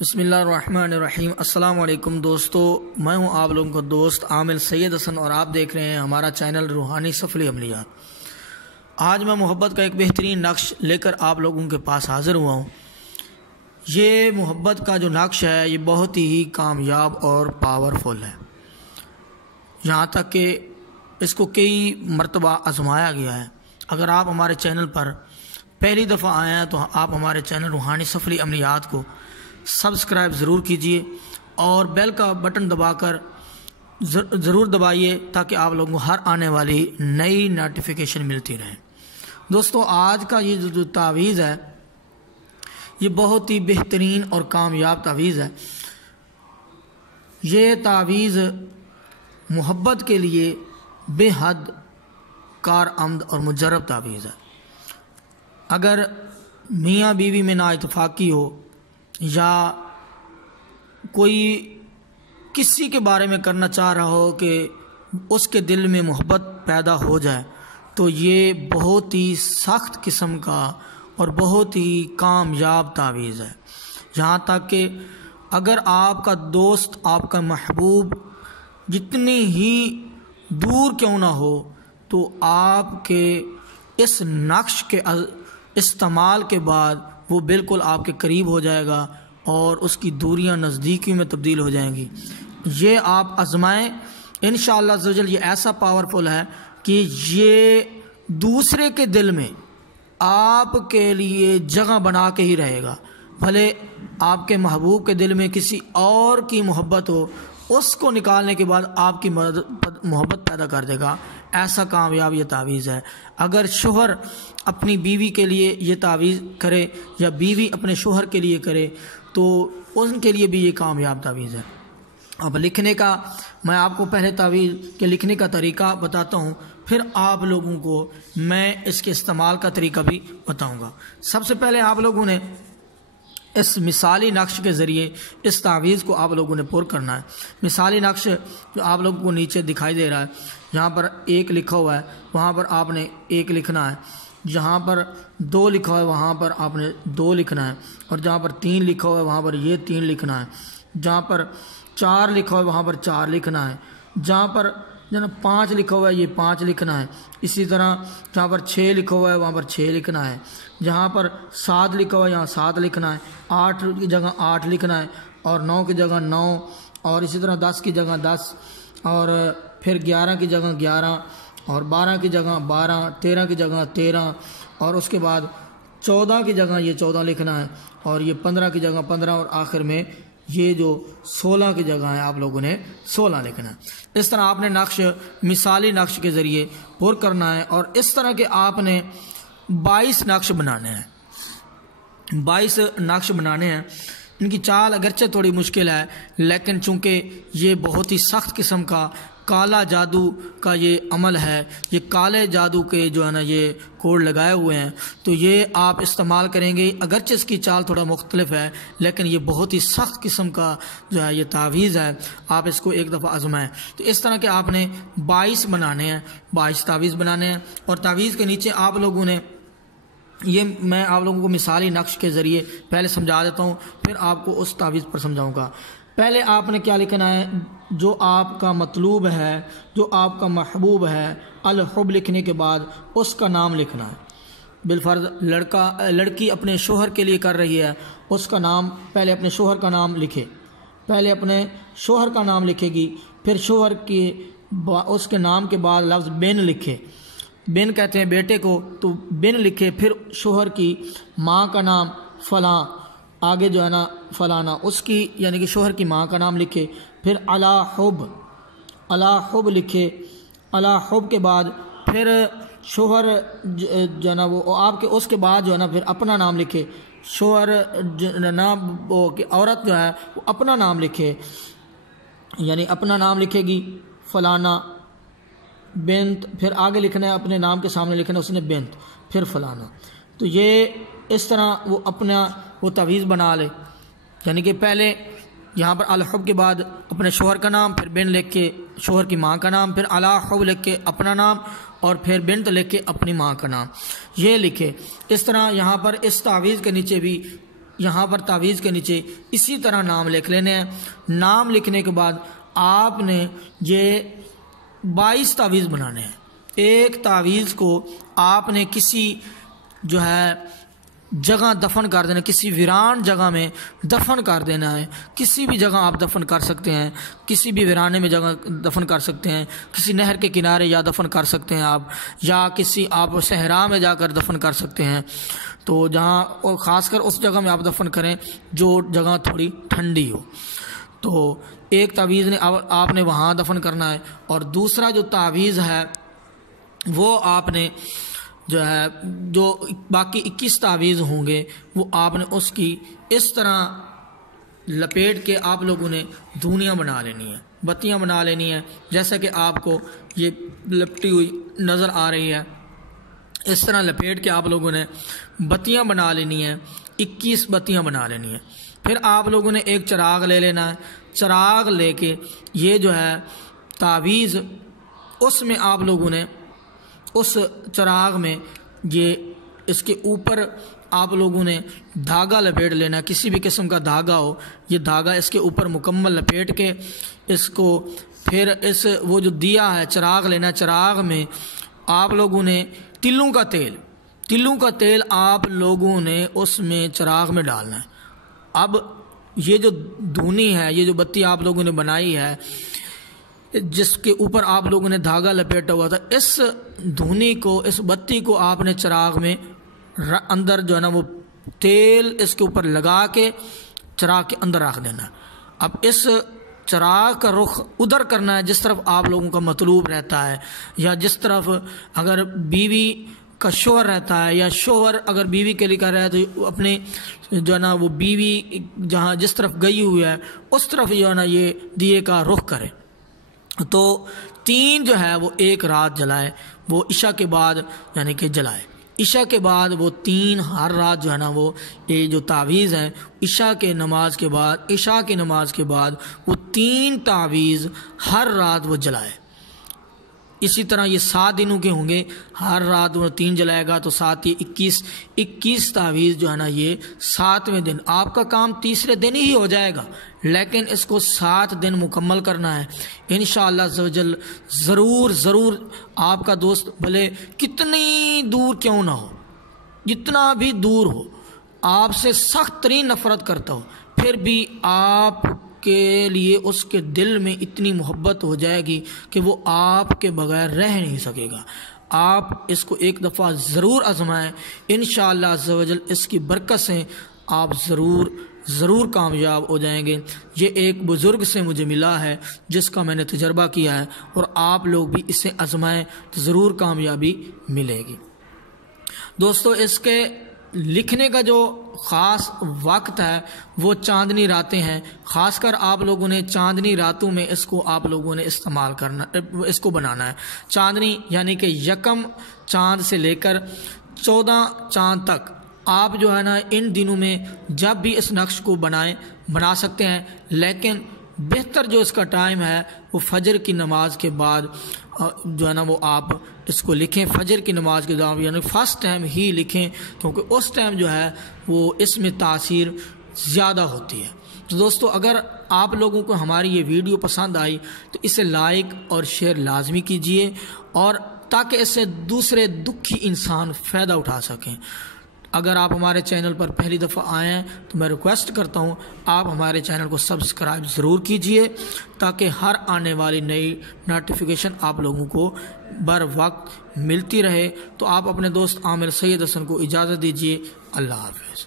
بسم اللہ الرحمن الرحیم۔ السلام علیکم دوستو، میں ہوں آپ لوگوں کا دوست عامل سید حسن اور آپ دیکھ رہے ہیں ہمارا چینل روحانی سفلی عملیات۔ آج میں محبت کا ایک بہترین نقش لے کر آپ لوگوں کے پاس حاضر ہوا ہوں۔ یہ محبت کا جو نقش ہے یہ بہت ہی کامیاب اور پاورفل ہے، یہاں تک کہ اس کو کئی مرتبہ آزمایا گیا ہے۔ اگر آپ ہمارے چینل پر پہلی دفعہ آئے ہیں تو آپ ہمارے چینل روحانی سفلی عملیات کو سبسکرائب ضرور کیجئے اور بیل کا بٹن دبا کر ضرور دبائیے تاکہ آپ لوگوں کو ہر آنے والی نئی نوٹیفیکیشن ملتی رہے۔ دوستو، آج کا یہ جو تعویذ ہے یہ بہت ہی بہترین اور کامیاب تعویذ ہے۔ یہ تعویذ محبت کے لیے بے حد کارآمد اور مجرب تعویذ ہے۔ اگر میاں بیوی میں نا اتفاقی ہو یا کوئی کسی کے بارے میں کرنا چاہ رہا ہو کہ اس کے دل میں محبت پیدا ہو جائے تو یہ بہت ہی سخت قسم کا اور بہت ہی کامیاب تعویذ ہے۔ یہاں تک کہ اگر آپ کا دوست، آپ کا محبوب جتنی ہی دور کیوں نہ ہو تو آپ کے اس نقش کے استعمال کے بعد وہ بالکل آپ کے قریب ہو جائے گا اور اس کی دوریاں نزدیکی میں تبدیل ہو جائیں گی۔ یہ آپ آزمائیں، انشاءاللہ عزوجل یہ ایسا پاورفل ہے کہ یہ دوسرے کے دل میں آپ کے لیے جگہ بنا کے ہی رہے گا۔ بھلے آپ کے محبوب کے دل میں کسی اور کی محبت ہو، اس کو نکالنے کے بعد آپ کی محبت پیدا کر دے گا۔ ایسا کامیاب یہ تعویذ ہے۔ اگر شوہر اپنی بیوی کے لیے یہ تعویذ کرے یا بیوی اپنے شوہر کے لیے کرے تو ان کے لیے بھی یہ کامیاب تعویذ ہے۔ اب لکھنے کا میں آپ کو پہلے تعویذ کے لکھنے کا طریقہ بتاتا ہوں، پھر آپ لوگوں کو میں اس کے استعمال کا طریقہ بھی بتاؤں گا۔ سب سے پہلے آپ لوگوں نے اس مثالی نقش کے ذریعے اس تعویذ کو آپ لوگوں نے پر کرنا ہے۔ مثالی نقش جو آپ لوگوں کو نیچے دکھائی دے رہا ہے، جہاں پر 1 لکھا ہوا ہے وہاں پر آپ نے 1 لکھنا ہے، جہاں پر 2 لکھا ہوا ہے وہاں پر آپ نے 2 لکھنا ہے، اور جہاں پر 3 لکھا ہوا ہے وہاں پر یہ 3 لکھنا ہے، جہاں پر 4 لکھا ہوا ہے وہاں پر 4 لکھنا ہے، جہاں پر 5 لکھا ہوا ہے یہ 5 لکھنا ہے، اسی طرح جہاں پر 6 لکھا ہوا ہے وہاں پر 6 لکھنا ہے، جہاں پر 7 لکھا ہوا ہے یہاں 7 لکھنا ہے، 8 کی جگہ 8 لکھنا ہے، اور 9 کی جگہ 9، اور اسی طرح 10 کی جگہ 10، اور پھر 11 کی جگہ 11، اور 12 کی جگہ 12، 13 کی جگہ 13، اور اس کے بعد 14 کی جگہ یہ 14 لکھنا ہے، اور یہ 15 کی جگہ 15، اور آخر میں یہ جو 16 کی جگہ ہے آپ لوگوں نے 16 لکھنا ہے۔ اس طرح آپ نے نقش مثالی نقش کے ذریعے پر کرنا ہے، اور اس طرح کے آپ نے 22 نقش بنانے ہیں۔ 22 نقش بنانے ہیں۔ ان کی چال اگرچہ تھوڑی مشکل ہے، لیکن چونکہ یہ بہت ہی سخت قسم کا کالا جادو کا یہ عمل ہے، یہ کالے جادو کے جو ہے نا یہ کوڈ لگائے ہوئے ہیں، تو یہ آپ استعمال کریں گے۔ اگرچہ اس کی چال تھوڑا مختلف ہے لیکن یہ بہت ہی سخت قسم کا جو ہے یہ تعویذ ہے۔ آپ اس کو ایک دفعہ آزمائیں۔ تو اس طرح کے آپ نے 22 بنانے ہیں، 22 تعویذ بنانے ہیں، اور تعویذ کے نیچے آپ لوگوں نے یہ میں آپ لوگوں کو مثالی نقش کے ذریعے پہلے سمجھا دیتا ہوں، پھر آپ کو اس تعویذ پر سمجھاؤں گا۔ پہلے آپ نے کیا لکھنا ہے؟ جو آپ کا مطلوب ہے، جو آپ کا محبوب ہے، الحب لکھنے کے بعد اس کا نام لکھنا ہے۔ بالفرض لڑکی اپنے شوہر کے لیے کر رہی ہے، اس کا نام پہلے اپنے شوہر کا نام لکھے، پہلے اپنے شوہر کا نام لکھے گی، پھر شوہر کی اس کے نام کے بعد لفظ بن لکھے، بن کہتے ہیں بیٹے کو، تو بن لکھے، پھر شوہر کی ماں کا نام فلاں، آگے جو ہے نا فلانا، اس کی یعنی کہ شوہر کی ماں کا نام لکھے، پھر علی حب لکھے، علی حب کے بعد پھر شوہر جو ہے نا وہ آپ کے اس کے بعد جو ہے نا پھر اپنا نام لکھے، شوہر عورت جو ہے وہ اپنا نام لکھے، یعنی اپنا نام لکھے گی فلانا بنت، پھر آگے لکھنا ہے اپنے نام کے سامنے لکھنا ہے اس نے بنت، پھر فلانا۔ تو یہ اس طرح وہ اپنا وہ تعویذ بنا لے، یعنی کہ پہلے یہاں پر الحب کے بعد اپنے شوہر کا نام، پھر بن لکھ کے شوہر کی ماں کا نام، پھر الحب لکھ کے اپنا نام، اور پھر بنت لکھ کے اپنی ماں کا نام، یہ لکھے۔ اس طرح یہاں پر اس تعویذ کے نیچے بھی یہاں پر تعویذ کے نیچے اسی طرح نام لکھ لینے ہیں۔ نام لکھنے کے بعد آپ نے یہ 22 تعویذ بنانے ہیں۔ ایک تعویذ کو آپ نے کسی جو ہے جگہ دفن کر دینا، کسی ویران جگہ میں دفن کر دینا ہے۔ کسی بھی جگہ آپ دفن کر سکتے ہیں، کسی بھی ویرانے میں جگہ دفن کر سکتے ہیں، کسی نہر کے کنارے یا دفن کر سکتے ہیں آپ، یا کسی آپ صحرا میں جا کر دفن کر سکتے ہیں۔ تو جہاں، اور خاص کر اس جگہ میں آپ دفن کریں جو جگہ تھوڑی ٹھنڈی ہو۔ تو ایک تعویذ نے آپ نے وہاں دفن کرنا ہے، اور دوسرا جو تعویذ ہے وہ آپ نے جو ہے جو باقی 21 تعویذ ہوں گے وہ آپ نے اس کی اس طرح لپیٹ کے آپ لوگوں نے دھونیاں بنا لینی ہیں، بتیاں بنا لینی ہیں، جیسا کہ آپ کو یہ لپٹی ہوئی نظر آ رہی ہے۔ اس طرح لپیٹ کے آپ لوگوں نے بتیاں بنا لینی ہیں، 21 بتیاں بنا لینی ہیں۔ پھر آپ لوگوں نے ایک چراغ لے لینا ہے۔ چراغ لے کے یہ جو ہے تعویذ، اس میں آپ لوگوں نے اس چراغ میں یہ اس کے اوپر آپ لوگوں نے دھاگا لپیٹ لینا، کسی بھی قسم کا دھاگا ہو، یہ دھاگا اس کے اوپر مکمل لپیٹ کے اس کو پھر وہ جو دیا ہے چراغ لینا، چراغ میں آپ لوگوں نے تلوں کا تیل آپ لوگوں نے اس میں چراغ میں ڈالنا ہے۔ اب یہ جو دھونی ہے، یہ جو بتی آپ لوگوں نے بنائی ہے جس کے اوپر آپ لوگوں نے دھاگا لپیٹا ہوا تھا، اس دھونی کو، اس بتی کو آپ نے چراغ میں اندر جو ہے نا وہ تیل اس کے اوپر لگا کے چراغ کے اندر رکھ دینا۔ اب اس چراغ کا رخ ادھر کرنا ہے جس طرف آپ لوگوں کا مطلوب رہتا ہے، یا جس طرف اگر بیوی کا شوہر رہتا ہے، یا شوہر اگر بیوی کے لیے کر رہا ہے تو اپنے جو ہے نا وہ بیوی جہاں جس طرف گئی ہوئی ہے اس طرف جو ہے نا یہ دیے کا رخ کرے۔ تو 3 جو ہے وہ ایک رات جلائے، وہ عشاء کے بعد یعنی کہ جلائے۔ عشاء کے بعد وہ 3 ہر رات جو ہے نا وہ یہ جو تعویذ ہیں عشاء کی نماز کے بعد وہ 3 تعویذ ہر رات وہ جلائے۔ اسی طرح یہ 7 دنوں کے ہوں گے، ہر رات وہ 3 جلائے گا تو 7 یہ 21 تعویذ جو ہے نا یہ 7ویں دن آپ کا کام تیسرے دن ہی ہو جائے گا، لیکن اس کو 7 دن مکمل کرنا ہے انشاءاللہ عز و جل۔ ضرور آپ کا دوست بھلے کتنی دور کیوں نہ ہو، جتنا بھی دور ہو، آپ سے سخت ترین نفرت کرتا ہو، پھر بھی آپ کے لیے اس کے دل میں اتنی محبت ہو جائے گی کہ وہ آپ کے بغیر رہ نہیں سکے گا۔ آپ اس کو ایک دفعہ ضرور آزمائیں، انشاءاللہ عز و جل اس کی برکت سے آپ ضرور کامیاب ہو جائیں گے۔ یہ ایک بزرگ سے مجھے ملا ہے جس کا میں نے تجربہ کیا ہے، اور آپ لوگ بھی اسے آزمائیں تو ضرور کامیابی ملے گی۔ دوستو اس کے لکھنے کا جو خاص وقت ہے وہ چاندنی راتیں ہیں، خاص کر آپ لوگوں نے چاندنی راتوں میں اس کو آپ لوگوں نے استعمال کرنا، اس کو بنانا ہے۔ چاندنی یعنی کہ 1 چاند سے لے کر 14 چاند تک آپ جو ہے نا ان دنوں میں جب بھی اس نقش کو بنا سکتے ہیں، لیکن بہتر جو اس کا ٹائم ہے وہ فجر کی نماز کے بعد جو ہے نا وہ آپ اس کو لکھیں۔ فجر کی نماز کے بعد یعنی فرسٹ ٹائم ہی لکھیں، کیونکہ اس ٹائم جو ہے وہ اس میں تاثیر زیادہ ہوتی ہے۔ تو دوستو اگر آپ لوگوں کو ہماری یہ ویڈیو پسند آئی تو اسے لائک اور شیئر لازمی کیجئے، اور تاکہ اس سے دوسرے دکھی انسان فائدہ اٹھا سکیں۔ اگر آپ ہمارے چینل پر پہلی دفعہ آئے ہیں تو میں ریکویسٹ کرتا ہوں آپ ہمارے چینل کو سبسکرائب ضرور کیجئے، تاکہ ہر آنے والی نئی نوٹیفیکیشن آپ لوگوں کو بر وقت ملتی رہے۔ تو آپ اپنے دوست عامر سید حسن کو اجازت دیجئے۔ اللہ حافظ۔